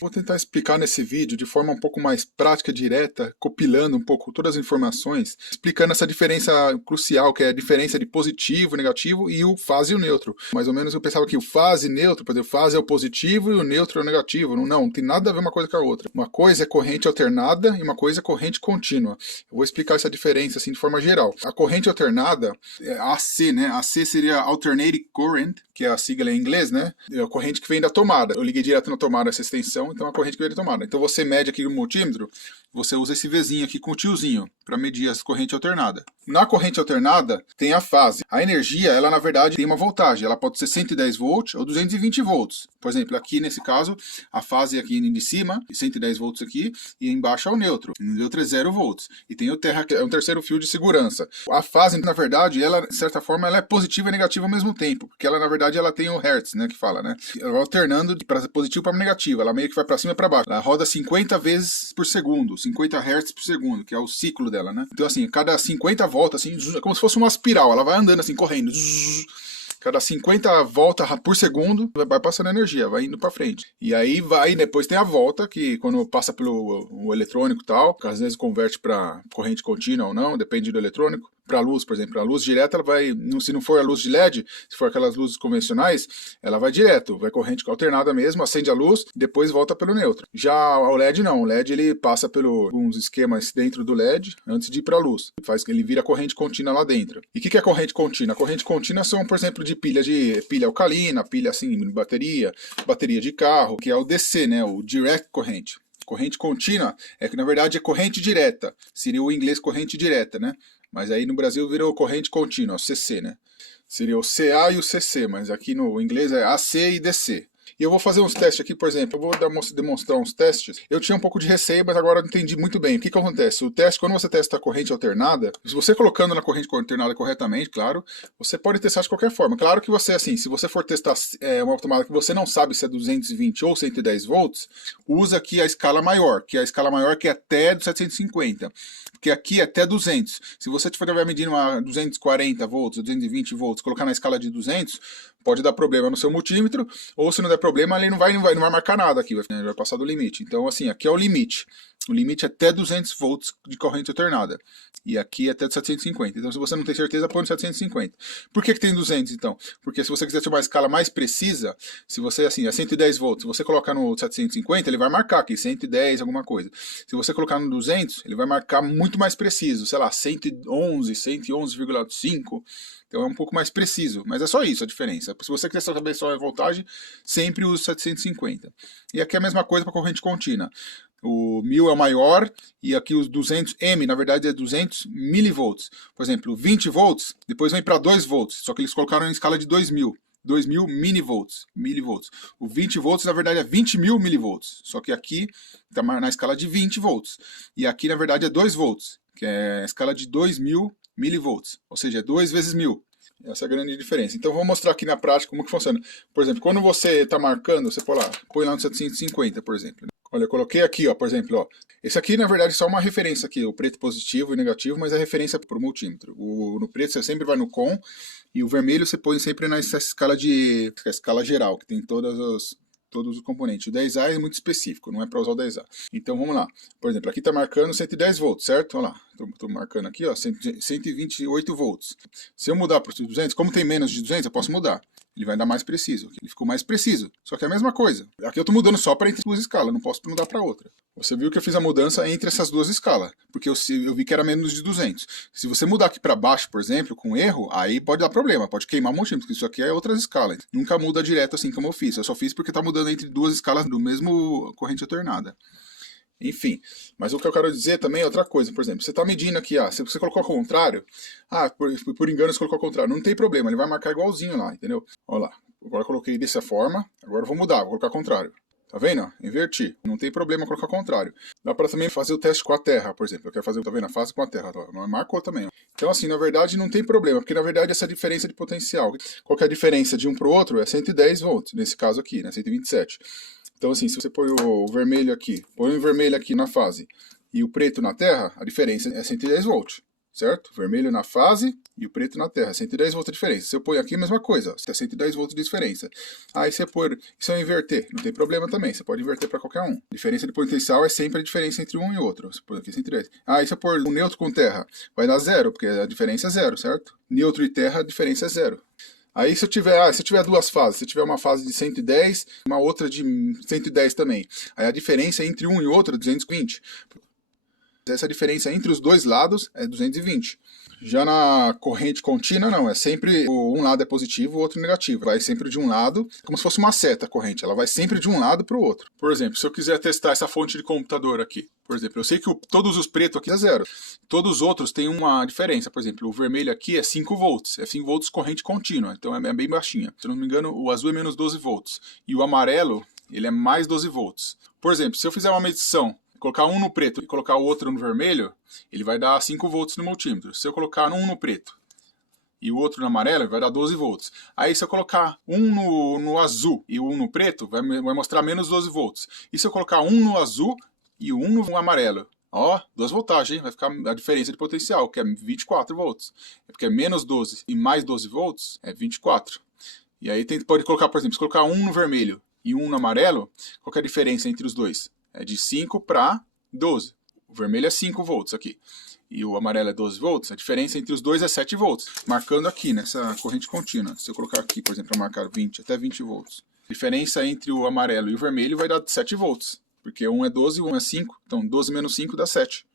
Vou tentar explicar nesse vídeo de forma um pouco mais prática, direta, compilando um pouco todas as informações, explicando essa diferença crucial, que é a diferença de positivo, negativo e o fase e o neutro. Mais ou menos eu pensava que o fase e neutro, por exemplo, fase é o positivo e o neutro é o negativo. Não tem nada a ver uma coisa com a outra. Uma coisa é corrente alternada e uma coisa é corrente contínua. Eu vou explicar essa diferença assim de forma geral. A corrente alternada é AC, né? AC seria Alternating Current, que é a sigla em inglês, né? É a corrente que vem da tomada. Eu liguei direto na tomada essa extensão, então a corrente que vem da tomada. Então você mede aqui no multímetro, você usa esse Vzinho aqui com o tiozinho para medir a corrente alternada. Na corrente alternada tem a fase. A energia, ela na verdade tem uma voltagem. Ela pode ser 110 volts ou 220 volts. Por exemplo, aqui nesse caso, a fase aqui de cima, 110 volts aqui, e embaixo é o neutro. O neutro é 0 volts. E tem o terra, que é um terceiro fio de segurança. A fase, na verdade, ela, de certa forma, ela é positiva e negativa ao mesmo tempo. Porque ela, na verdade, ela tem o hertz, né, que fala, né? Ela vai alternando para positivo para negativo. Ela meio que vai para cima e para baixo. Ela roda 50 vezes por segundo, 50 hertz por segundo, que é o ciclo dela, né? Então, assim, cada 50 voltas, assim, é como se fosse uma espiral. Ela vai andando assim, correndo. Cada 50 voltas por segundo, vai passando energia, vai indo para frente. E aí depois tem a volta, que quando passa pelo o eletrônico e tal, que às vezes converte para corrente contínua ou não, depende do eletrônico. Para a luz, por exemplo, a luz direta, ela vai, se não for a luz de LED, se for aquelas luzes convencionais, ela vai direto, vai corrente alternada mesmo, acende a luz, depois volta pelo neutro. Já o LED não, o LED ele passa por uns esquemas dentro do LED antes de ir para a luz, ele vira corrente contínua lá dentro. E o que é corrente contínua? A corrente contínua são, por exemplo, de pilha alcalina, pilha assim, bateria de carro, que é o DC, né, o Direct Current. Corrente contínua é que na verdade é corrente direta, seria o inglês corrente direta, né? Mas aí no Brasil virou corrente contínua, CC, né? Seria o CA e o CC, mas aqui no inglês é AC e DC. E eu vou fazer uns testes aqui, por exemplo, eu vou demonstrar uns testes. Eu tinha um pouco de receio, mas agora eu entendi muito bem. O que acontece? O teste, quando você testa a corrente alternada, se você colocando na corrente alternada corretamente, claro, você pode testar de qualquer forma. Claro que você, assim, se você for testar uma tomada que você não sabe se é 220 ou 110 volts, usa aqui a escala maior, que é a escala maior que é até 750. Porque aqui é até 200. Se você estiver medindo uma 240 volts, 220 volts, colocar na escala de 200, pode dar problema no seu multímetro, ou se não der problema, ele não vai marcar nada aqui, vai passar do limite. Então, assim, aqui é o limite. O limite é até 200 volts de corrente alternada. E aqui é até 750. Então, se você não tem certeza, põe no 750. Por que tem 200, então? Porque se você quiser ter uma escala mais precisa, se você, assim, é 110 volts, se você colocar no 750, ele vai marcar aqui 110, alguma coisa. Se você colocar no 200, ele vai marcar muito mais preciso, sei lá, 111, 111,5. Então é um pouco mais preciso, mas é só isso a diferença. Se você quiser saber só a voltagem, sempre use 750. E aqui é a mesma coisa para corrente contínua. O 1000 é o maior e aqui os 200 M, na verdade é 200 milivolts. Por exemplo, 20 volts, depois vem para 2 volts, só que eles colocaram em escala de 2000. 2000 milivolts. O 20 volts, na verdade, é 20 mil milivolts. Só que aqui está na escala de 20 volts. E aqui, na verdade, é 2 volts, que é a escala de 2000 milivolts. Ou seja, é 2 vezes 1000. Essa é a grande diferença. Então, vou mostrar aqui na prática como que funciona. Por exemplo, quando você está marcando, você põe lá no 750, por exemplo. Olha, eu coloquei aqui, ó, por exemplo, ó. Esse aqui, na verdade, é só uma referência aqui, o preto positivo e negativo, mas é referência para o multímetro. No preto você sempre vai no COM, e o vermelho você põe sempre nessa escala escala geral, que tem todos os componentes. O 10A é muito específico, não é para usar o 10A. Então vamos lá. Por exemplo, aqui está marcando 110 volts, certo? Olha lá, estou marcando aqui, ó, 128 volts. Se eu mudar para os 200, como tem menos de 200, eu posso mudar. Ele vai dar mais preciso. Ele ficou mais preciso. Só que é a mesma coisa. Aqui eu estou mudando só para entre duas escalas, não posso mudar para outra. Você viu que eu fiz a mudança entre essas duas escalas, porque eu vi que era menos de 200. Se você mudar aqui para baixo, por exemplo, com erro, aí pode dar problema, pode queimar um multímetro, porque isso aqui é outras escalas. Nunca muda direto assim como eu fiz. Eu só fiz porque está mudando entre duas escalas do mesmo corrente alternada. Enfim, mas o que eu quero dizer também é outra coisa. Por exemplo, você está medindo aqui, se você colocou ao contrário, por engano você colocou ao contrário, não tem problema, ele vai marcar igualzinho lá, entendeu? Olha lá, agora eu coloquei dessa forma, agora eu vou mudar, vou colocar ao contrário. Tá vendo? Inverti. Não tem problema colocar ao contrário. Dá para também fazer o teste com a terra, por exemplo. Eu quero fazer, tá vendo? A fase com a terra. Marcou também. Então, assim, na verdade não tem problema, porque na verdade essa diferença de potencial. Qual que é a diferença de um para o outro? É 110 volts, nesse caso aqui, né? 127. Então, assim, se você põe o vermelho aqui, põe o vermelho aqui na fase e o preto na terra, a diferença é 110 volts. certo? Vermelho na fase e o preto na terra. 110 volts de diferença. Se eu pôr aqui, a mesma coisa. Ó, 110 volts de diferença. Aí você pôr, se eu inverter, não tem problema também. Você pode inverter para qualquer um. A diferença de potencial é sempre a diferença entre um e outro. Você pôr aqui 110. Aí se eu pôr um neutro com terra, vai dar zero, porque a diferença é zero, certo? Neutro e terra, a diferença é zero. Aí se eu tiver duas fases, se eu tiver uma fase de 110, uma outra de 110 também, aí a diferença entre um e outro é 220. Essa diferença entre os dois lados é 220. Já na corrente contínua, não, é sempre um lado é positivo, o outro negativo. Vai sempre de um lado, como se fosse uma seta a corrente, ela vai sempre de um lado para o outro. Por exemplo, se eu quiser testar essa fonte de computador aqui, por exemplo, eu sei que todos os pretos aqui é zero, todos os outros têm uma diferença. Por exemplo, o vermelho aqui é 5 volts, é 5 volts corrente contínua, então é bem baixinha. Se eu não me engano, o azul é menos 12 volts, e o amarelo, ele é mais 12 volts. Por exemplo, se eu fizer uma medição, colocar um no preto e colocar o outro no vermelho, ele vai dar 5 volts no multímetro. Se eu colocar um no preto e o outro no amarelo, vai dar 12 volts. Aí se eu colocar um no azul e um no preto, vai mostrar menos 12 volts. E se eu colocar um no azul e um no amarelo, ó, 2 voltagens, hein? Vai ficar a diferença de potencial, que é 24 volts. É porque é menos 12 e mais 12 volts é 24. E aí pode colocar, por exemplo, se colocar um no vermelho e um no amarelo, qual que é a diferença entre os dois? É de 5 para 12. O vermelho é 5 volts aqui. E o amarelo é 12 volts. A diferença entre os dois é 7 volts. Marcando aqui nessa corrente contínua. Se eu colocar aqui, por exemplo, para marcar 20 até 20 volts. A diferença entre o amarelo e o vermelho vai dar 7 volts. Porque um é 12 e um é 5. Então 12 menos 5 dá 7.